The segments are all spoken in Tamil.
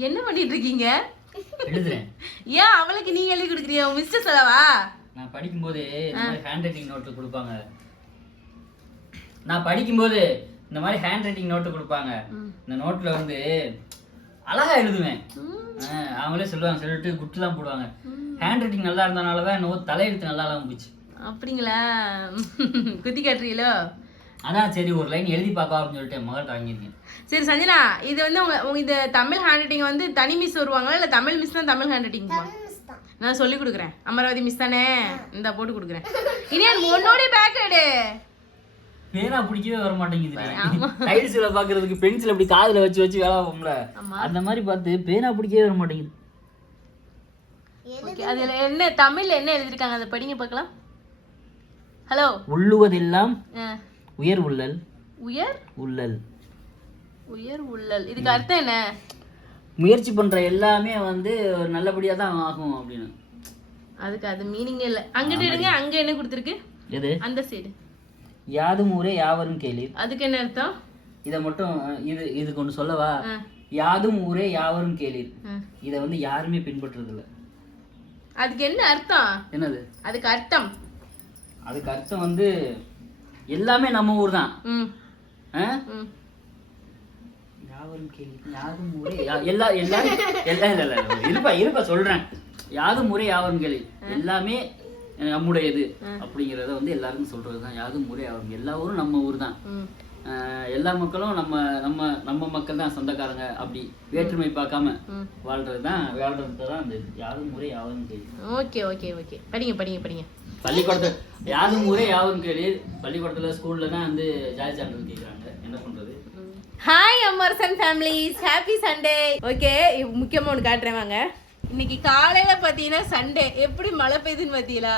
என்ன பண்ணிட்டு இருக்கீங்க? எழுதுறேன். ஏன் அவளுக்கு நீங்க எழுதி கொடுக்குறீங்க மிஸ்டர் சொல்லவா நான் படிக்கும்போது இந்த மாதிரி ஹேண்ட் ரைட்டிங் நோட்டு கொடுப்பாங்க. நான் படிக்கும்போது இந்த மாதிரி ஹேண்ட் ரைட்டிங் நோட்டு கொடுப்பாங்க இந்த நோட்டில் வந்து அழகா எழுதுவேன். ஆ, அவங்களே சொல்லுவாங்க சொல்லிட்டு குட்டுலாம் போடுவாங்க. ஹேண்ட் ரைட்டிங் நல்லா இருந்தனால தான் என்னவோ தலையெழுத்து நல்லா இல்லாம போச்சு. அப்படிங்களா? குத்தி காட்டுறீங்களோ? அதான் சரி ஒரு லைன் எழுதி பார்க்கலாம் அப்படின்னு சொல்லிட்டு என் மகள்கிட்ட வாங்கியிருக்கேன் சரி சஞ்சனா இது வந்து உங்க உங்க இந்த தமிழ் ஹேண்ட் ரைட்டிங் வந்து தனி மிஸ் வருவாங்களா? இல்ல தமிழ் மிஸ் தான் தமிழ் ஹேண்ட் ரைட்டிங் நான் சொல்லி கொடுக்குறேன். அமராவதி மிஸ் தானே? இந்த போட்டு கொடுக்குறேன். இனி அது உன்னோட பேக் எடு. பேனா பிடிக்கவே வர மாட்டேங்குது டைல்ஸ்ல பாக்குறதுக்கு பென்சில் அப்படி காதுல வச்சு வச்சு வேலை ஆகும்ல அந்த மாதிரி பார்த்து பேனா பிடிக்கவே வர மாட்டேங்குது. ஓகே அதுல என்ன தமிழ்ல என்ன எழுதிருக்காங்க? அதை படிங்க பார்க்கலாம். ஹலோ உள்ளுவதெல்லாம் உயர் உள்ளல். உயர் உள்ளல். உயர் உள்ளல். இதுக்கு அர்த்தம் என்ன? முயற்சி பண்ற எல்லாமே வந்து நல்லபடியா தான் ஆகும் அப்படின்னு. அதுக்கு அது மீனிங் இல்ல. அங்கிட்டு எடுங்க அங்க என்ன கொடுத்துருக்கு? எது? அந்த சைடு யாதும் ஊரே யாவரும் கேளீர். அதுக்கு என்ன அர்த்தம்? இதை மட்டும் இது இது கொண்டு சொல்லவா. யாதும் ஊரே யாவரும் கேளீர். இதை வந்து யாருமே பின்பற்றுறது இல்ல அதுக்கு என்ன அர்த்தம்? என்னது? அதுக்கு அர்த்தம். அதுக்கு அர்த்தம் வந்து எல்லாமே நம்ம ஊர் தான். எல்லா எல்லாரும் எல்லாம் இல்ல இல்ல இல்ல. இருப்பா இருப்பா சொல்றேன். யாதும் ஊரே யாவரும் கேளீர் எல்லாமே நம்முடையது அப்படிங்கறத வந்து எல்லாருக்கும் சொல்றது தான் யாதும் ஊரே யாவரும். எல்லா ஊரும் நம்ம ஊர் தான். எல்லா மக்களும் நம்ம நம்ம நம்ம மக்கள் தான் சொந்தக்காரங்க அப்படி வேற்றுமை பார்க்காம. வாழ்றது தான் வாழ்றது தான் அந்த யாரும் முறை யாவரும் கேள்வி ஓகே ஓகே ஓகே. படிங்க படிங்க படிங்க. பள்ளிக்கூடத்துல யாரும் முறை யாவரும் கேள்வி பள்ளிக்கூடத்துல ஸ்கூல்ல தான் வந்து ஜாதி சான்றிதழ் கேட்குறாங்க என்ன பண்றது? ஹாய் அமர்சன் ஃபேமிலிஸ். ஹாப்பி சண்டே ஓகே முக்கியமாக ஒன்று காட்டுறேன் வாங்க. இன்னைக்கு காலையில பார்த்தீங்கன்னா சண்டே எப்படி மழை பெய்யுதுன்னு பார்த்தீங்களா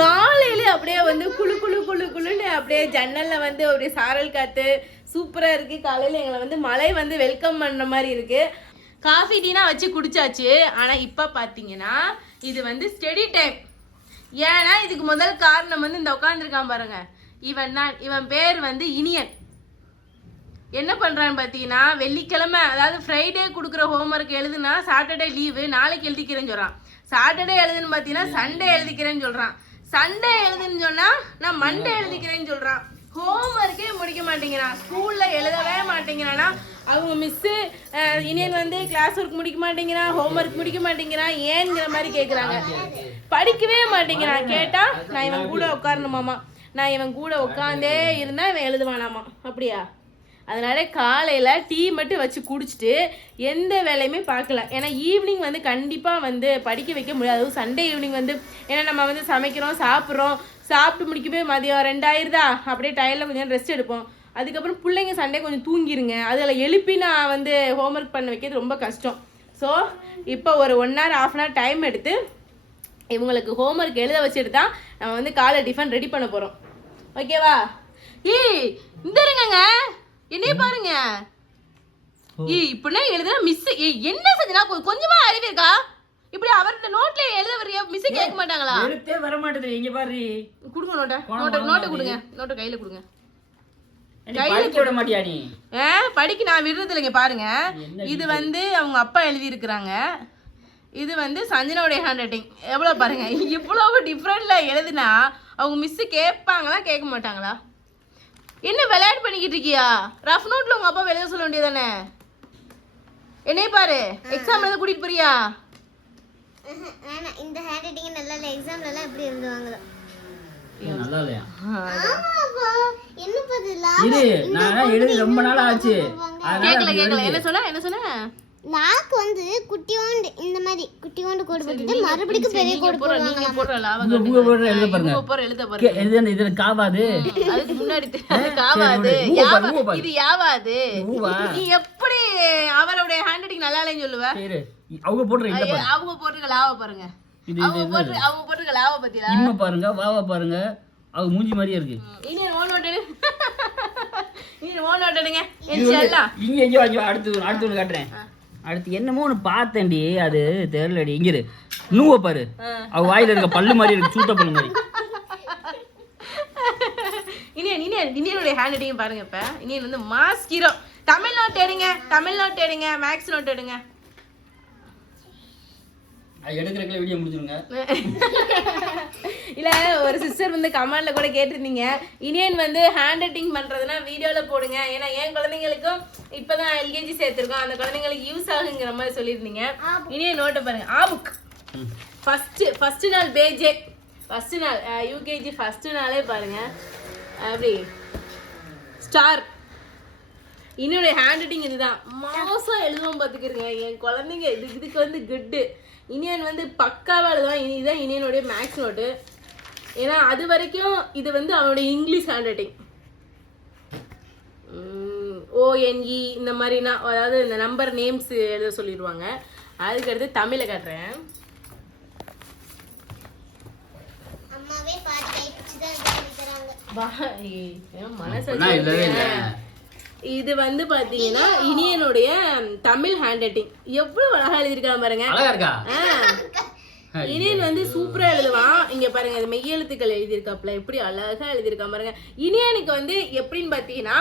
காலையில அப்படியே வந்து குழு குழு குழு குழுன்னு அப்படியே ஜன்னல்ல வந்து அப்படியே சாரல் காத்து சூப்பரா இருக்கு. காலையில எங்களை வந்து மழை வந்து வெல்கம் பண்ண மாதிரி இருக்கு. காஃபி டீனா வச்சு குடிச்சாச்சு. ஆனா இப்ப பாத்தீங்கன்னா இது வந்து ஸ்டெடி டைம் ஏன்னா இதுக்கு முதல் காரணம் வந்து இந்த உட்காந்துருக்கான் பாருங்க. இவன் தான் இவன் பேர் வந்து இனியன். என்ன பண்ணுறான்னு பார்த்தீங்கன்னா வெள்ளிக்கிழமை அதாவது ஃப்ரைடே கொடுக்குற ஹோம்ஒர்க் எழுதுனா சாட்டர்டே லீவு நாளைக்கு எழுதிக்கிறேன்னு சொல்கிறான் சாட்டர்டே எழுதுன்னு பார்த்தீங்கன்னா சண்டே எழுதிக்கிறேன்னு சொல்கிறான் சண்டே எழுதுன்னு சொன்னால் நான் மண்டே எழுதிக்கிறேன்னு சொல்கிறான் ஹோம்ஒர்க்கே முடிக்க மாட்டேங்கிறான் ஸ்கூலில் எழுதவே மாட்டேங்கிறானா. அவங்க மிஸ்ஸு இனியன் வந்து கிளாஸ் ஒர்க் முடிக்க மாட்டேங்கிறான் ஹோம்ஒர்க் முடிக்க மாட்டேங்கிறான் ஏங்கிற மாதிரி கேட்குறாங்க படிக்கவே மாட்டேங்கிறான். கேட்டால் நான் இவன் கூட உட்காரணுமாமா. நான் இவன் கூட உட்காந்தே இருந்தால் இவன் எழுதுவானாமா. அப்படியா? அதனால காலையில் டீ மட்டும் வச்சு குடிச்சிட்டு எந்த வேலையுமே பார்க்கல. ஏன்னா ஈவினிங் வந்து கண்டிப்பாக வந்து படிக்க வைக்க முடியாது. அதுவும் சண்டே ஈவினிங் வந்து ஏன்னா நம்ம வந்து சமைக்கிறோம் சாப்பிட்றோம் சாப்பிட்டு முடிக்கவே மதியம் ரெண்டாயிருதா? அப்படியே டயரில் கொஞ்சம் ரெஸ்ட் எடுப்போம். அதுக்கப்புறம் பிள்ளைங்க சண்டே கொஞ்சம் தூங்கிருங்க. அதில் எழுப்பி நான் வந்து ஹோம்ஒர்க் பண்ண வைக்கிறது ரொம்ப கஷ்டம். ஸோ இப்போ ஒரு one hour of an hour time எடுத்து இவங்களுக்கு ஹோம்ஒர்க் எழுத வச்சுட்டு தான் நம்ம வந்து காலை டிஃபன் ரெடி பண்ண போகிறோம் ஓகேவா ஏய் இந்த இருங்கங்க. என்னைய பாருங்க. ஏய் இப்படின்னா எழுதுனா மிஸ் ஏய் என்ன செஞ்சனா கொஞ்சமா அறிவு இருக்கா இப்படி அவர்கிட்ட நோட்ல எழுத வரையா மிஸ் கேட்க மாட்டாங்களா? எழுத்தே வர மாட்டேது இங்க பாரு. கொடுங்க நோட்டை நோட்டை நோட்டை கொடுங்க. நோட்டை கையில கொடுங்க. படிக்க நான் விடுறது இல்லைங்க பாருங்க. இது வந்து அவங்க அப்பா எழுதியிருக்கிறாங்க. இது வந்து சஞ்சனாவுடைய ஹேண்ட் ரைட்டிங் எவ்வளோ பாருங்க. இவ்வளவு டிஃப்ரெண்ட்ல எழுதுனா அவங்க மிஸ்ஸு கேட்பாங்களா கேட்க மாட்டாங்களா? என்ன விளையாட்டு பண்ணிக்கிட்டு இருக்கியா? ரஃப் நோட்ல உங்க அப்பா எழுத சொல்ல வேண்டியதானே என்னைய பாரு எக்ஸாம் எழுத கூட்டிட்டு போறியா. வேணாம். இந்த ஹேண்ட் ரைட்டிங் நல்லா இல்லை எக்ஸாம்ல எல்லாம் எப்படி எழுதுவாங்களோ. நல்லா இல்லையா? என்ன பதிலா இரு நான் எழுதி ரொம்ப நாள் ஆச்சு கேட்கல வருது. என்ன சொன்ன? என்ன சொன்ன? நாக்கு வந்து குட்டியோண்டு இந்த மாதிரி குட்டியோண்டு கோடு போட்டுட்டு மறுபடியும் பெரிய கோடு போடுற நீங்க போடுற லாபம் இங்க பூவை போடுற எழுத பாருங்க. போற எழுத பாருங்க. கே- இது என்ன, இது என்ன காவாது? அதுக்கு முன்னாடி. காவாது. இது யாவாது? நீ எப்படி அவருடைய ஹேண்ட் ரைட்டிங் நல்லா இல்லைன்னு சொல்லுவ? சரி அவங்க போடுற இல்ல பாரு. அவங்க போட்டிருக்க லாவ பாருங்க. இது அவங்க போட்டு அவங்க போட்டிருக்க லாவ பத்தியா இம்ம பாருங்க வாவா பாருங்க. அவங்க மூஞ்சி மாதிரியே இருக்கு. இனி ஓன் நோட்டு இனி ஓன் என் வந்து செல்லம் இங்க அங்கே அடுத்து அடுத்து காட்டுறேன். அடுத்து என்னமோ ஒன்று பார்த்தேன்டி. அது தெரியலடி. இங்க இரு. நூவை பாரு. அவ வாயில இருக்க பல்லு மாதிரி இருக்கு. சூட்ட பல்லு மாதிரி. இனியன் இனியன் இனியனுடைய ஹேண்ட் ரைட்டிங் பாருங்க இப்ப. இனியன் வந்து மாஸ் ஹீரோ தமிழ் நோட் எடுங்க. தமிழ் நோட் எடுங்க. மேக்ஸ் நோட் எடுங்க. எடுக்கிறக்குள்ள வீடியோ முடிச்சிருங்க இல்ல ஒரு சிஸ்டர் வந்து கமெண்ட்ல கூட கேட்டிருந்தீங்க. இனியன் வந்து ஹேண்ட் ரைட்டிங் பண்றதுனா வீடியோல போடுங்க. ஏன்னா என் குழந்தைங்களுக்கும் இப்பதான் எல்கேஜி சேர்த்திருக்கோம். அந்த குழந்தைங்களுக்கு யூஸ் ஆகுங்கிற மாதிரி சொல்லியிருந்தீங்க. இனியன் நோட்டை பாருங்க. ஆ புக் ம். ஃபர்ஸ்ட் ஃபர்ஸ்ட் நாள் பேஜே ஃபர்ஸ்ட் நாள் யூகேஜி ஃபர்ஸ்ட் நாளே பாருங்க. அப்படி. ஸ்டார் என்னுடைய ஹேண்ட் ரைட்டிங் இதுதான். மாசம் எழுதுவோம் பார்த்துக்கிறங்க என் குழந்தைங்க இது இதுக்கு வந்து குட்டு இனியன் வந்து பக்காவாக எழுதுவான் இனி இதுதான் இனியனுடைய மேக்ஸ் நோட்டு ஏன்னா அது வரைக்கும் இது வந்து அவனுடைய இங்கிலீஷ் ஹேண்ட் ரைட்டிங் ஓஎன்இ இந்த மாதிரினா அதாவது இந்த நம்பர் நேம்ஸ் எழுத சொல்லிடுவாங்க. அதுக்கடுத்து தமிழை காட்டுறேன். மனசு அப்படிலாம் இல்லவே இல்லை. இது வந்து பாத்தீங்கன்னா இனியனுடைய தமிழ் ஹேண்ட் ரைட்டிங் எவ்வளவு அழகா எழுதியிருக்கான் பாருங்க. இனியன் வந்து சூப்பரா எழுதுவான். இங்க பாருங்க இது மெய்யெழுத்துக்கள் எழுதியிருக்காப்ல எப்படி அழகா எழுதியிருக்கான் பாருங்க. இனியனுக்கு வந்து எப்படின்னு பாத்தீங்கன்னா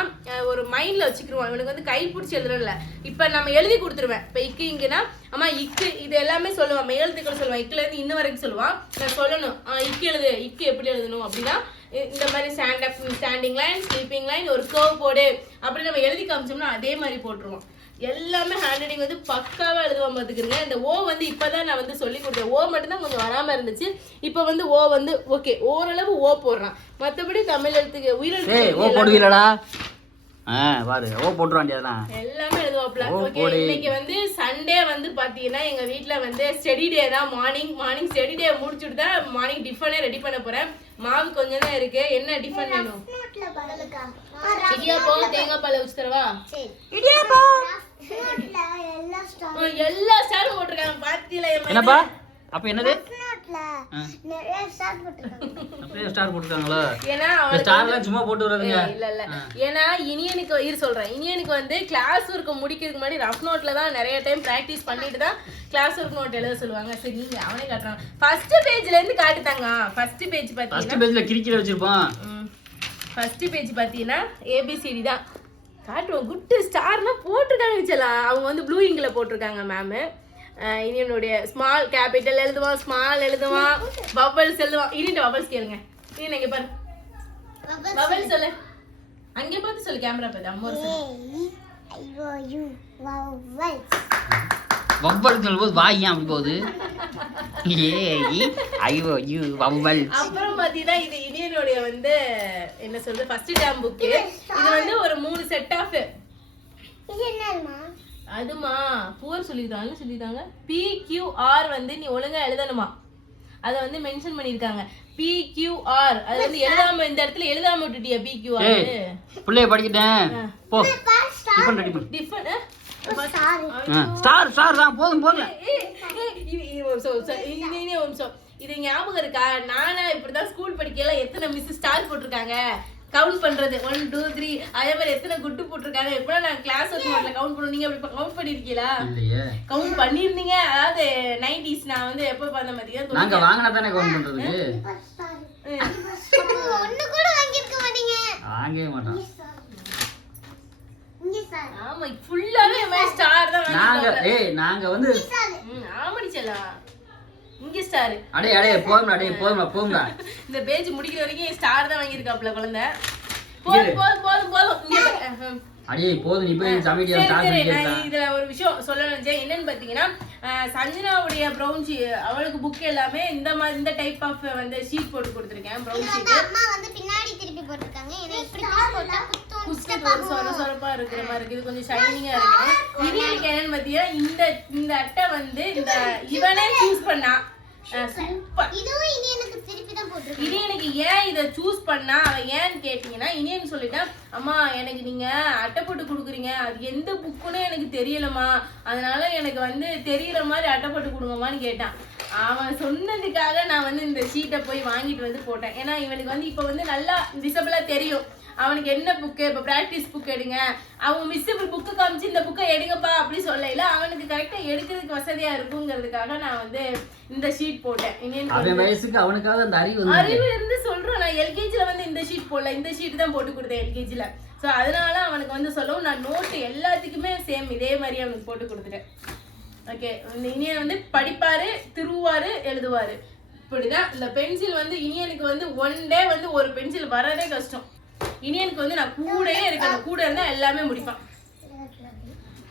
ஒரு மைண்ட்ல வச்சுக்கிருவான். இவனுக்கு வந்து கை பிடிச்சி எழுதுறல இப்ப நம்ம எழுதி கொடுத்துருவேன். இப்ப இக்கு இங்குன்னா அம்மா இக்கு இது எல்லாமே சொல்லுவான். மெய்யெழுத்துக்கள் சொல்லுவான். இக்குல இருந்து இன்ன வரைக்கும் சொல்லுவான். நான் சொல்லணும். இக்கு எழுது இக்கு எப்படி எழுதணும் அப்படின்னா இந்த மாதிரி stand up standing line sleeping line ஒரு கர்வ் போடு. அப்படி நம்ம எழுதி காமிச்சோம்னா அதே மாதிரி போட்டுருவோம். எல்லாமே ஹேண்ட் ரைட்டிங் வந்து பக்காவா எழுதுவான் பார்த்துக்கிறீங்க இந்த ஓ வந்து இப்பதான் நான் வந்து சொல்லி கொடுத்தேன். ஓ மட்டும்தான் கொஞ்சம் வராம இருந்துச்சு. இப்போ வந்து ஓ வந்து ஓகே ஓரளவு ஓ போடுறான். மத்தபடி தமிழ் எழுத்துக்கு உயிரெழுத்து ஆ பாரு ஓ போட்டுருவாண்டி அதெல்லாம் எல்லாமே எழுதுவாப்ல ஓகே. இன்னைக்கு வந்து சண்டே வந்து பாத்தீங்கன்னா எங்க வீட்ல வந்து ஸ்டடி டே தான். மார்னிங் மார்னிங் ஸ்டடி டே முடிச்சுட்டு தான் மார்னிங் டிஃபனே ரெடி பண்ண போறேன். மாவு கொஞ்சம் தான் இருக்கு. என்ன டிஃபன் வேணும்? இடியாப்பம் தேங்காய் பால் வச்சு தரவா? இடியாப்பம். எல்லா ஸ்டார் ஓ, எல்லா ஸ்டாரும் போட்டிருக்காங்க. பாத்தீங்களா என் என்னப்பா? அப்ப என்னது. நிறைய ஸ்டார் போட்டுருக்காங்களோ? ஸ்டார்லாம் சும்மா போட்டு வர்றதுங்க இல்ல இல்ல. ஏன்னா இனியனுக்கு இரு சொல்றேன். இனியனுக்கு வந்து கிளாஸ் ஒர்க் முடிக்கிறதுக்கு முன்னாடி ரஃப் நோட்ல தான் நிறைய டைம் பிராக்டிஸ் பண்ணிட்டு தான் கிளாஸ் ஒர்க் நோட் எழுத சொல்லுவாங்க. சரி நீங்க அவனே காட்டுறான். ஃபர்ஸ்ட் பேஜ்ல இருந்து காட்டுதாங்க. ஃபர்ஸ்ட் பேஜ் ஃபர்ஸ்ட் பாத்தீங்கன்னா பேஜ்ல கிரிக்கிற வச்சிருப்பான். ஃபர்ஸ்ட் பேஜ் பாத்தீங்கன்னா ஏபிசிடி தான். காட்டுவோம். குட்டு ஸ்டார்லாம் போட்டிருக்காங்க வச்சலாம் அவங்க வந்து ப்ளூ இங்கில் போட்டிருக்காங்க மேமு இனியனுடைய ஸ்மால் கேபிட்டல் எழுதுவான் ஸ்மால் எழுதுவான் பபல்ஸ் எழுதுவான் இனிட்டு பபல்ஸ் கேளுங்க. இனி இங்க பாரு. பபல் சொல்லு. அங்கே பார்த்து சொல்லு கேமரா பார்த்து. அம்மா ஒரு வவ்வல் சொல்லும்போது வாய் ஏன் அப்படி போகுது? ஏய் ஐயோ ஐயோ வவ்வல் அப்புறம் பாத்தீங்கன்னா இது இனியனுடைய வந்து என்ன சொல்றது ஃபர்ஸ்ட் டேம் புக்கு இது வந்து ஒரு மூணு செட் ஆஃப் இது என்னம்மா? அதுமா புவர் சொல்லிருக்காங்க சொல்லிருக்காங்க. பி கியூ ஆர் வந்து நீ ஒழுங்கா எழுதணுமா? அத வந்து மென்ஷன் பண்ணிருக்காங்க. பி கியூ ஆர் அது வந்து எழுதாம இந்த இடத்துல எழுதாம விட்டுட்டியா பி கியூ ஆர் ஏய் பிள்ளைய படிக்கிட்டேன். போ. டிஃபன் ரெடி பண்ணு. டிஃபன் ஸ்டார் ஸ்டார் தான். போதும் போதும். இது ஞாபகம் இருக்கா? நானா இப்படிதான் ஸ்கூல் படிக்கல எத்தனை மிஸ் ஸ்டார் போட்டிருக்காங்க? கவுண்ட் பண்றது. ஒன் டூ த்ரீ அதே மாதிரி எத்தனை குட்டு போட்டிருக்காங்க? எப்படின்னா நான் கிளாஸ் ஒர்க் நோட்ல கவுண்ட் பண்ணுவோம் நீங்க அப்படி கவுண்ட் பண்ணிருக்கீங்களா? இல்லையே. கவுண்ட் பண்ணிருந்தீங்க அதாவது நைன்டிஸ் நான் வந்து எப்போ பார்த்த பாத்தீங்கன்னா நாங்க வாங்கினா தானே கவுண்ட் பண்றதுக்கு? ஒண்ணு கூட வாங்கியிருக்க மாட்டீங்க. வாங்கவே மாட்டோம். இங்க சார். ஆமா ஃபுல்லாவே ஸ்டார் தான் நாங்க. ஏய் நாங்க வந்து ம், ஆமாடி செல்லம் இங்க ஸ்டார் அடே அடே போதும்டா அடே போதும்டா போதும்டா இந்த பேஜ் முடிக்கிற வரைக்கும் ஸ்டார் தான் வாங்கியிருக்காப்ல குழந்தை. போதும் போதும் போதும் போதும். இங்க பாரு. அஹ், அடே போதும் நீ போய் சமைக்க சரி, ஸ்டார் சரி, பண்ணிக்கிறா நான் இதுல ஒரு விஷயம் சொல்ல நினைச்சேன் என்னன்னு பாத்தீங்கன்னா சஞ்சனாவுடைய ப்ரௌன் ஷீட் அவளுக்கு புக் எல்லாமே இந்த மாதிரி இந்த டைப் ஆஃப் வந்து ஷீட் போட்டு கொடுத்துருக்கேன் ப்ரௌன் ஷீட் அம்மா வந்து பின்னாடி திருப்பி போட்டிருக்காங்க. ஏன்னா இப்படி போட்டா சொர சொரப்பா இருக்கிற மாதிரி இருக்கு இது கொஞ்சம் ஷைனிங்கா இருக்கு இனி எனக்கு என்னன்னு பாத்தீங்கன்னா இந்த இந்த அட்டை வந்து இந்த இவனே சூஸ் பண்ணா. சூப்பர். இதுவும் இனி எனக்கு திருப்பி தான் போட்டிருக்கு. இனி எனக்கு ஏன் இதை சூஸ் பண்ணா? அவன் ஏன்னு கேட்டீங்கன்னா இனியன் சொல்லிட்டான். அம்மா எனக்கு நீங்க அட்டை போட்டு கொடுக்குறீங்க. அது எந்த புக்குன்னு எனக்கு தெரியலம்மா. அதனால எனக்கு வந்து தெரியற மாதிரி அட்டை போட்டு கொடுங்கம்மான்னு கேட்டான். அவன் சொன்னதுக்காக நான் வந்து இந்த ஷீட்டை போய் வாங்கிட்டு வந்து போட்டேன். ஏன்னா இவனுக்கு வந்து இப்போ வந்து நல்லா விசபிளா தெரியும். அவனுக்கு என்ன புக்கு இப்போ ப்ராக்டிஸ் புக் எடுங்க. அவங்க மிஸ் இப்படி புக்கு காமிச்சு இந்த புக்கை எடுங்கப்பா அப்படி சொல்லல. அவனுக்கு கரெக்டாக எடுக்கிறதுக்கு வசதியா இருக்குங்கிறதுக்காக நான் வந்து இந்த ஷீட் போட்டேன். இனியன் அவன் வயசுக்கு அவனுக்காவது அந்த அறிவு வந்து அறிவு இருந்து சொல்றேன் நான் எல்கேஜில வந்து இந்த ஷீட் போடல. இந்த ஷீட் தான் போட்டு கொடுத்தேன் எல்கேஜில சோ அதனால அவனுக்கு வந்து சொல்லவும் நான் நோட்டு எல்லாத்துக்குமே சேம் இதே மாதிரி அவனுக்கு போட்டு கொடுத்துட்டேன். ஓகே இனியன் வந்து படிப்பாரு திருவாரு எழுதுவாரு. இப்படிதான். இந்த பென்சில் வந்து இனியனுக்கு வந்து ஒன் டே வந்து ஒரு பென்சில் வரதே கஷ்டம். இனியனுக்கு வந்து நான் கூடயே இருக்கணும். கூட இருந்தா எல்லாமே முடிப்பான்.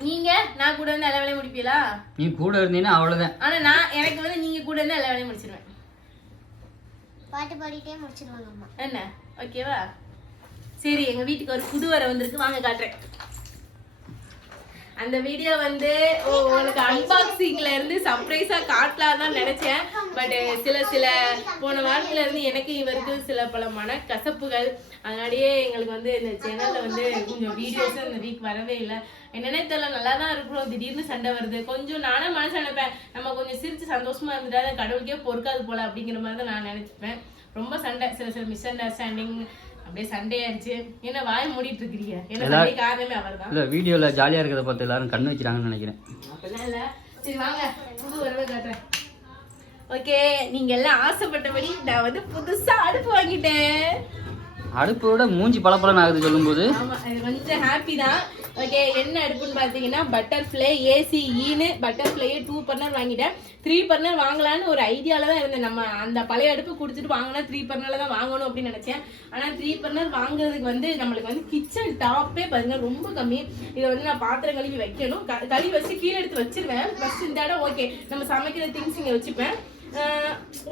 நீங்க? நான் கூட இருந்தா எல்லா வேலையும் முடிப்பீங்களா நீ கூட இருந்தீங்கன்னா அவ்வளோதான் ஆனா நான் எனக்கு வந்து நீங்க கூட இருந்தா எல்லா வேலையும் முடிச்சிருவேன். பாட்டு பாடிட்டே முடிச்சிருவாங்க அம்மா. என்ன? ஓகேவா சரி எங்க வீட்டுக்கு ஒரு புது வர வந்திருக்கு. வாங்க காட்டுறேன். அந்த வீடியோ வந்து உனக்கு அன்பாக்சிங்ல இருந்து சர்ப்ரைஸா காட்டலாம் தான் நினைச்சேன். பட் சில சில போன வாரத்துல இருந்து எனக்கு இவருக்கு சில பல மன கசப்புகள் அதனாலேயே எங்களுக்கு வந்து இந்த சேனல்ல வந்து கொஞ்சம் வீடியோஸ் இந்த வீக் வரவே இல்லை. என்னன்னே தெரியல நல்லா தான் இருக்கிறோம் திடீர்னு சண்டை வருது. கொஞ்சம் நானே மனசு நினைப்பேன். நம்ம கொஞ்சம் சிரிச்சு சந்தோஷமா இருந்துட்டா கடவுளுக்கே பொறுக்காது போல அப்படிங்கிற மாதிரி தான் நான் நினைச்சுப்பேன். ரொம்ப சண்டை சில சில மிஸ் அண்டர்ஸ்டாண்டிங் அப்படியே சண்டே ஆயிடுச்சு என்ன வாய் மூடிட்டு இருக்கிறீங்க என்ன காரணமே அவர் தான் இல்லை வீடியோவில் ஜாலியாக இருக்கிறத பார்த்து எல்லாரும் கண்ணு வைக்கிறாங்கன்னு நினைக்கிறேன். அப்படிலாம் இல்ல. சரி வாங்க. புது வரவே காட்டுறேன். ஓகே நீங்க எல்லாம் ஆசைப்பட்டபடி நான் வந்து புதுசா அடுப்பு வாங்கிட்டேன். அடுப்போட மூஞ்சி பளபளன்னு ஆகுது சொல்லும்போது. கொஞ்சம் ஹாப்பி தான். ஓகே என்ன அடுப்புன்னு பார்த்தீங்கன்னா பட்டர்ஃப்ளை ஏசி ஈனு பட்டர்ஃப்ளையே டூ பர்னர் வாங்கிட்டேன். த்ரீ பர்னர் வாங்கலான்னு ஒரு ஐடியால தான் இருந்தேன். நம்ம அந்த பழைய அடுப்பு கொடுத்துட்டு வாங்கினா த்ரீ பர்னர்ல தான் வாங்கணும் அப்படின்னு நினைச்சேன். ஆனா த்ரீ பர்னர் வாங்குறதுக்கு வந்து நம்மளுக்கு வந்து கிச்சன் டாப்பே பாருங்க ரொம்ப கம்மி. இதை வந்து நான் பாத்திரம் கழுவி வைக்கணும். கழுவி வச்சு கீழே எடுத்து வச்சிருவேன். ஃபர்ஸ்ட் இந்த இடம் ஓகே நம்ம சமைக்கிற திங்ஸ் இங்க வச்சுப்பேன்.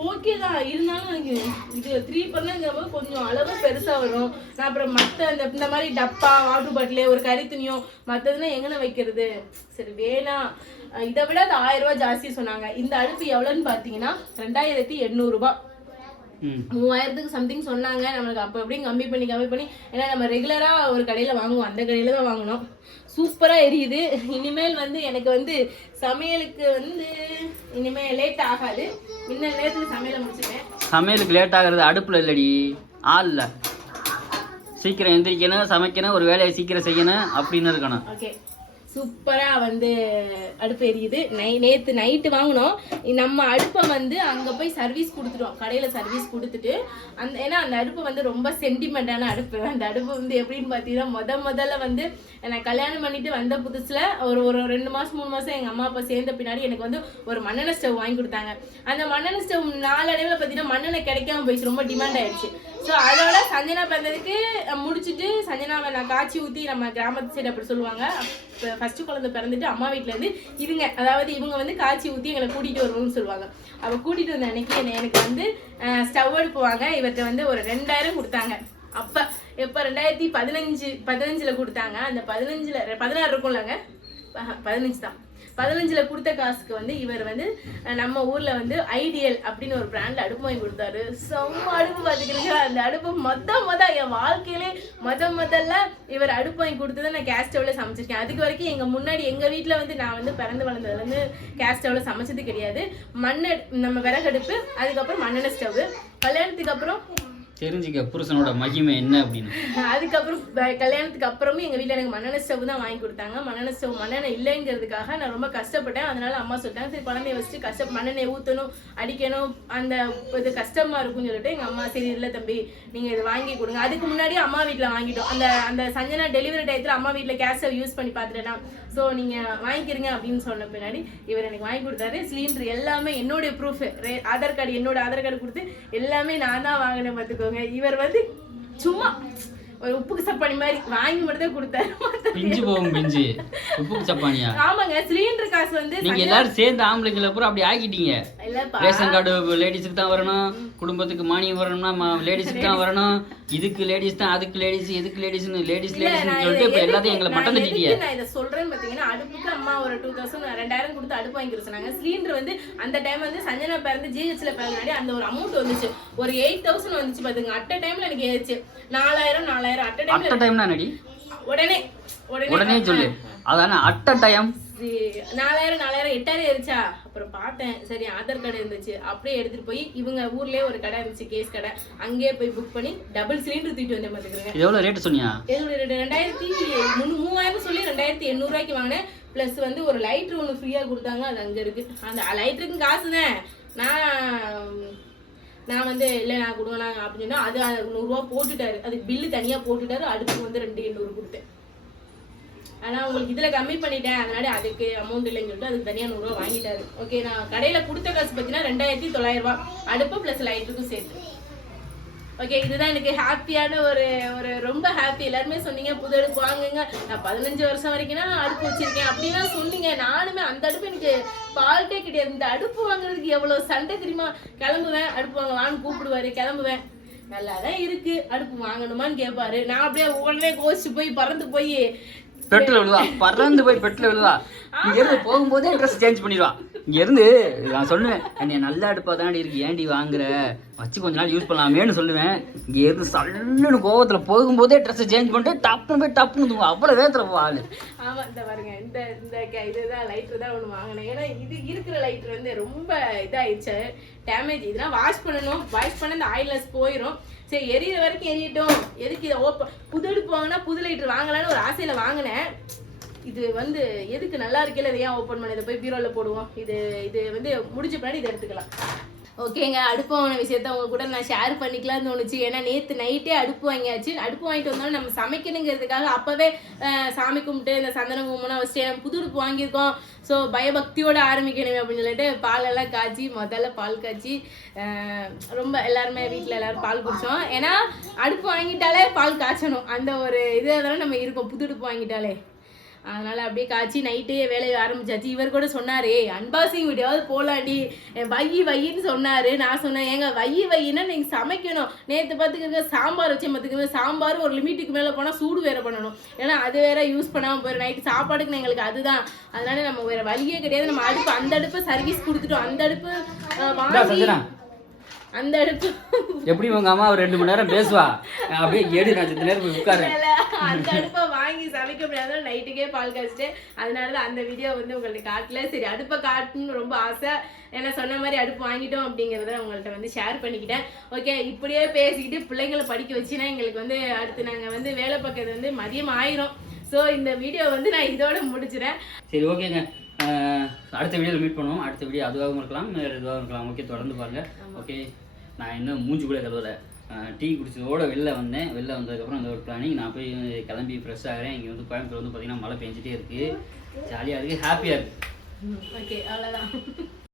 ஓகே தான் இருந்தாலும் எனக்கு இது த்ரீ போது கொஞ்சம் அளவு பெருசா வரும். நான் அப்புறம் மத்த இந்த இந்த மாதிரி டப்பா வாட்டர் பாட்டில் ஒரு கறி துணியோ மற்றதுலாம் எங்கன வைக்கிறது? சரி வேணாம் இதை விட அது ஆயிரம் ரூபாய் ஜாஸ்தி சொன்னாங்க. இந்த அடுப்பு எவ்வளோன்னு பார்த்தீங்கன்னா ரெண்டாயிரத்தி எண்ணூறுபா. ம். மூவாயிரத்துக்கு சம்திங் சொன்னாங்க. நம்மளுக்கு அப்போ எப்படியும் கம்மி பண்ணி கம்மி பண்ணி. ஏன்னா நம்ம ரெகுலராக ஒரு கடையில் வாங்குவோம். அந்த கடையில் தான் வாங்கினோம் சூப்பராக எரியுது. இனிமேல் வந்து எனக்கு வந்து சமையலுக்கு வந்து இனிமேல் லேட் ஆகாது. முன்ன நேரத்துக்கு சமையலை முடிச்சிட்டேன் சமையலுக்கு லேட் ஆகுறது அடுப்பில் இல்லடி. ஆள்ல. சீக்கிரம் எந்திரிக்கணும் சமைக்கணும் ஒரு வேலையை சீக்கிரம் செய்யணும் அப்படின்னு இருக்கணும். ஓகே சூப்பராக வந்து அடுப்பு எரியுது. நை நேற்று நைட்டு வாங்கினோம். நம்ம அடுப்பை வந்து அங்கே போய் சர்வீஸ் கொடுத்துட்டோம். கடையில் சர்வீஸ் கொடுத்துட்டு அந்த ஏன்னா அந்த அடுப்பு வந்து ரொம்ப சென்டிமெண்ட்டான அடுப்பு. அந்த அடுப்பு வந்து எப்படின்னு பார்த்தீங்கன்னா முத முதல்ல வந்து நான் கல்யாணம் பண்ணிட்டு வந்த புதுசில் ஒரு ஒரு ரெண்டு மாதம் மூணு மாதம் எங்கள் அம்மா அப்பா சேர்ந்த பின்னாடி எனக்கு வந்து ஒரு மண்ணெண்ணெய் ஸ்டவ் வாங்கி கொடுத்தாங்க. அந்த மண்ணெண்ணெய் ஸ்டவ் நாளடைவில் பார்த்தீங்கன்னா மண்ணெண்ணெய் கிடைக்காம போயிடுச்சு. ரொம்ப டிமாண்ட் ஆயிடுச்சு. ஸோ அதோட சஞ்சனா பிறந்ததுக்கு முடிச்சுட்டு முடிச்சிட்டு சஞ்சனாவை நான் காய்ச்சி ஊற்றி நம்ம கிராமத்து சைடு அப்படி சொல்லுவாங்க. ஃபர்ஸ்ட் குழந்தை பிறந்துட்டு அம்மா வீட்டிலேருந்து இருந்து இவங்க அதாவது இவங்க வந்து காய்ச்சி ஊற்றி எங்களை கூட்டிட்டு வருவோம்னு சொல்லுவாங்க. அவ கூட்டிட்டு வந்த அன்னைக்கு என்னை- எனக்கு வந்து ஸ்டவ் அடுப்புவாங்க இவர்கிட்ட வந்து ஒரு ரெண்டாயிரம் கொடுத்தாங்க. அப்ப எப்ப ரெண்டாயிரத்தி பதினஞ்சு பதினஞ்சுல கொடுத்தாங்க. அந்த பதினஞ்சுல பதினாறு இருக்கும்லங்க? ஆஹா, பதினஞ்சு தான் பதினஞ்சில் கொடுத்த காசுக்கு வந்து இவர் வந்து நம்ம ஊரில் வந்து ஐடியல் அப்படின்னு ஒரு பிராண்ட்ல அடுப்பு வாங்கி கொடுத்தாரு. செம்ம அடுப்பு பாத்துக்கிறீங்க. அந்த அடுப்பு மொத்த மொத என் வாழ்க்கையிலே மொத முதல்ல இவர் அடுப்பு வாங்கி கொடுத்து தான் நான் கேஸ் ஸ்டவ்வில் சமைச்சிருக்கேன். அதுக்கு வரைக்கும் எங்கள் முன்னாடி எங்கள் வீட்டில் வந்து நான் வந்து பிறந்து வளர்ந்ததுலேருந்து கேஸ் ஸ்டவ்வில் சமைச்சது கிடையாது. மண்ணு நம்ம விறகடுப்பு அதுக்கப்புறம் மண்ணெண்ணெய் ஸ்டவ் கல்யாணத்துக்கு அப்புறம் தெரிஞ்சுக்க புருஷனோட மகிமை என்ன அப்படின்னு. அதுக்கப்புறம் கல்யாணத்துக்கு அப்புறமும் எங்க வீட்டில் எனக்கு மண்ணெண்ண ஸ்டவ் தான் வாங்கி கொடுத்தாங்க. மண்ணெண்ண ஸ்டவ் மண்ணெண்ணெய் இல்லைங்கிறதுக்காக நான் ரொம்ப கஷ்டப்பட்டேன். அதனால அம்மா சொல்லிட்டாங்க சரி குழந்தைய வச்சுட்டு கஷ்ட மண்ணெண்ணெய் ஊற்றணும் அடிக்கணும் அந்த இது கஷ்டமா இருக்கும்னு சொல்லிட்டு எங்க அம்மா சரி இல்லை தம்பி நீங்க இது வாங்கி கொடுங்க. அதுக்கு முன்னாடி அம்மா வீட்டில் வாங்கிட்டோம். அந்த அந்த சஞ்சனா டெலிவரி டயத்தில் அம்மா வீட்டில் கேஸ் ஸ்டவ் யூஸ் பண்ணி பார்த்துட்டேன் ஸோ நீங்கள் வாங்கிக்கிறீங்க அப்படின்னு சொன்ன பின்னாடி இவர் எனக்கு வாங்கி கொடுத்தாரு. சிலிண்டர் எல்லாமே என்னுடைய ப்ரூஃப் ஆதார் கார்டு என்னோட ஆதார் கார்டு கொடுத்து எல்லாமே நான் தான் வாங்கினேன் பார்த்துக்கோங்க. இவர் வந்து சும்மா ஒரு உப்புக்கு சப்பானி மாதிரி வாங்கி மட்டும் தான் கொடுத்தாரு பிஞ்சு போகும் பிஞ்சு. உப்பு சப்பானியா? ஆமாங்க சிலிண்டர் காசு வந்து நீங்க எல்லாரும் சேர்ந்து ஆம்பளைங்களை பூரா அப்படி ஆக்கிட்டீங்க. ரேஷன் கார்டு லேடிஸுக்கு தான் வரணும் குடும்பத்துக்கு மானியம் வரணும்னா லேடிஸுக்கு தான் வரணும் இதுக்கு லேடிஸ் தான் அதுக்கு லேடிஸ் எதுக்கு லேடிஸ்னு லேடிஸ் லேடிஸ்னு சொல்லிட்டு இப்போ எல்லாத்தையும் எங்களை மட்டம் எதுக்கு நான் இதை சொல்றேன்னு பாத்தீங்கன்னா அடுப்புக்கு அம்மா ஒரு டூ தௌசண்ட் ரெண்டாயிரம் கொடுத்து அடுப்பு வாங்கி சொன்னாங்க. சிலிண்டர் வந்து அந்த டைம் வந்து சஞ்சனா பிறந்து ஜிஹெச்ல பிறந்தாடி அந்த ஒரு அமௌண்ட் வந்துச்சு. ஒரு எயிட் தௌசண்ட் வந்துச்சு பாத்துங்க. அட்ட டைம்ல எனக்கு ஏறிச்சு. நாலாயிரம் நாலாயிரம் அட்ட டைம்னா உடனே உடனே சொல்லு. அதானே அட்ட டைம் நாலாயிரம் நாலாயிரம் எட்டாயிரம் ஏறிச்சா? அப்புறம் பார்த்தேன் சரி ஆதார் கார்டு இருந்துச்சு. அப்படியே எடுத்துட்டு போய் இவங்க ஊர்லயே ஒரு கடை இருந்துச்சு கேஸ் கடை. அங்கேயே போய் புக் பண்ணி டபுள் சிலிண்டர் தூக்கிட்டு வந்தேன் பாத்துக்கிறேங்க இது எவ்வளோ ரேட்டு சொன்னியா? என்னுடைய ரெண்டு- ரெண்டாயிரத்தி மூவாயிரம் சொல்லி ரெண்டாயிரத்தி எண்ணூறுவாய்க்கு வாங்கினேன். ப்ளஸ் வந்து ஒரு லைட்ரு ஒன்று ஃப்ரீயாக கொடுத்தாங்க. அது அங்கே இருக்கு. அந்த லைட்ருக்கும் காசு தான் நான் நான் வந்து இல்லை நான் கொடுங்கண்ணா அப்படின்னு சொன்னால் அது நூறுரூவா போட்டுட்டாரு. அதுக்கு பில்லு தனியாக போட்டுட்டாரு. அடுப்புக்கு வந்து ரெண்டு எண்ணூறு கொடுத்தேன் ஆனால் உங்களுக்கு இதில் கம்மி பண்ணிட்டேன். அதனால அதுக்கு அமௌண்ட் இல்லைன்னு சொல்லிட்டு அதுக்கு தனியாக நூறுரூவா வாங்கிட்டாரு. ஓகே நான் கடையில் கொடுத்த காசு பார்த்தீங்கன்னா ரெண்டாயிரத்தி தொள்ளாயிரம் அடுப்பு ப்ளஸ் லைட்டுக்கும் சேர்த்து. ஓகே இதுதான் எனக்கு ஹாப்பியான ஒரு ஒரு ரொம்ப ஹாப்பி எல்லாருமே சொன்னீங்க புது அடுப்பு வாங்குங்க. நான் பதினஞ்சு வருஷம் வரைக்கும் நான் அடுப்பு வச்சிருக்கேன். அப்படிலாம் சொன்னீங்க. நானுமே அந்த அடுப்பு எனக்கு பால்ட்டே கிடையாது. இந்த அடுப்பு வாங்குறதுக்கு எவ்வளோ சண்டை தெரியுமா? கிளம்புவேன் அடுப்பு வாங்கலான்னு கூப்பிடுவாரு கிளம்புவேன். நல்லா தான் இருக்கு. அடுப்பு வாங்கணுமான்னு கேட்பாரு நான் அப்படியே உடனே கோச்சிட்டு போய் பறந்து போய் பெட்ரோல் விழுவா. பறந்து போய் பெட்ரோல் விழுவா. இங்க இருந்து போகும்போதே ட்ரெஸ் சேஞ்ச் பண்ணிடுவா. இங்க இருந்து நான் சொல்லுவேன் என்னை நல்லா அடுப்பா தான் இருக்கு. ஏன்டி வாங்குற? வச்சு கொஞ்ச நாள் யூஸ் பண்ணலாமேன்னு சொல்லுவேன். இங்க இருந்து சல்லுன்னு கோவத்துல போகும்போதே ட்ரெஸ் சேஞ்ச் பண்ணிட்டு டப்புன்னு போய் டப்புன்னு தூங்கும் அவ்வளவு வேத்துல போவா ஆளு ஆமா இந்த பாருங்க இந்த இந்த இதுதான் லைட்டர் தான் ஒன்று வாங்கினேன். ஏன்னா இது இருக்கிற லைட்டர் வந்து ரொம்ப இதாயிடுச்சு. டேமேஜ் இதெல்லாம் வாஷ் பண்ணணும். வாஷ் பண்ண இந்த ஆயிலஸ் போயிடும் சரி எரியிற வரைக்கும் எரியட்டும். எதுக்கு இதை ஓப்ப புது அடுப்பு வாங்கினா புது லைட்டர் வாங்கலாம்னு ஒரு ஆசையில வாங்கினேன். இது வந்து எதுக்கு நல்லா இருக்கல இதை ஏன் ஓப்பன் பண்ணி இதை போய் பீரோல போடுவோம். இது இது வந்து முடிஞ்ச பின்னாடி இதை எடுத்துக்கலாம். ஓகேங்க அடுப்பு வாங்கின விஷயத்த உங்க கூட நான் ஷேர் பண்ணிக்கலாம்னு தோணுச்சு. ஏன்னா நேற்று நைட்டே அடுப்பு வாங்கியாச்சு. அடுப்பு வாங்கிட்டு வந்தாலும் நம்ம சமைக்கணுங்கிறதுக்காக அப்போவே சாமி கும்பிட்டு இந்த சந்தன கும்பலாம் வச்சுட்டு புது அடுப்பு வாங்கியிருக்கோம். ஸோ பயபக்தியோட ஆரம்பிக்கணுமே அப்படின்னு சொல்லிட்டு பாலெல்லாம் காய்ச்சி முதல்ல பால் காய்ச்சி ரொம்ப எல்லாருமே வீட்டில் எல்லாரும் பால் குடித்தோம் ஏன்னா அடுப்பு வாங்கிட்டாலே பால் காய்ச்சணும். அந்த ஒரு இது அதெல்லாம் நம்ம இருக்கோம் புது அடுப்பு வாங்கிட்டாலே. அதனால அப்படியே காய்ச்சி நைட்டே வேலையை ஆரம்பிச்சாச்சு. இவர் கூட சொன்னாரு அன்பாக்சிங் வீடியோவாவது போலாண்டி. வையி வையின்னு சொன்னாரு. நான் சொன்னேன் ஏங்க வையி வையின்னா நீங்க சமைக்கணும். நேற்று பார்த்துக்கிறங்க சாம்பார் வச்சு பார்த்துக்கிறங்க சாம்பார் ஒரு லிமிட்டுக்கு மேலே போனால் சூடு வேற பண்ணணும். ஏன்னா அது வேற யூஸ் பண்ணாமல் போயிடும் நைட்டு சாப்பாடுக்கு எங்களுக்கு அதுதான். அதனால நம்ம வேற வழியே கிடையாது. நம்ம அடுப்பு அந்த அடுப்பு சர்வீஸ் கொடுத்துட்டோம். அந்த அடுப்பு வாங்கி அந்த அடுப்பு எப்படி உங்க அம்மா ஒரு ரெண்டு மணி நேரம் பேசுவா? அப்படியே எடு நான் இந்த நேரம் போய் உட்காரேன் அந்த அடுப்பை வாங்கி சமைக்க முடியாத நைட்டுக்கே பால் காய்ச்சிட்டு அதனால தான் அந்த வீடியோ வந்து உங்களுக்கு காட்டல. சரி அடுப்பை காட்டணும்னு ரொம்ப ஆசை. ஏன்னா சொன்ன மாதிரி அடுப்பு வாங்கிட்டோம் அப்படிங்கிறத உங்கள்ட்ட வந்து ஷேர் பண்ணிக்கிட்டேன். ஓகே இப்படியே பேசிக்கிட்டு பிள்ளைங்களை படிக்க வச்சுன்னா எங்களுக்கு வந்து அடுத்து நாங்கள் வந்து வேலை பார்க்கறது வந்து மதியம் ஆயிரும். ஸோ இந்த வீடியோ வந்து நான் இதோட முடிச்சிடறேன் சரி ஓகேங்க. அடுத்த வீடியோவில் மீட் பண்ணுவோம். அடுத்த வீடியோ அதுவாகவும் இருக்கலாம் வேறு இதுவாகவும் இருக்கலாம். ஓகே தொடர்ந்து பாருங்க. ஓகே நான் இன்னும் மூஞ்சி கூட கழுவல. டீ குடிச்சதோட வெளில வந்தேன். வெளில வந்ததுக்கப்புறம் அந்த ஒரு பிளானிங் நான் போய் கிளம்பி ஃப்ரெஷ் ஆகிறேன். இங்கே வந்து கோயம்புத்தூர் வந்து பார்த்தீங்கன்னா மழை பெஞ்சிட்டே இருக்குது ஜாலியாக இருக்குது ஹாப்பியாக இருக்குது ஓகே அவ்வளோதான்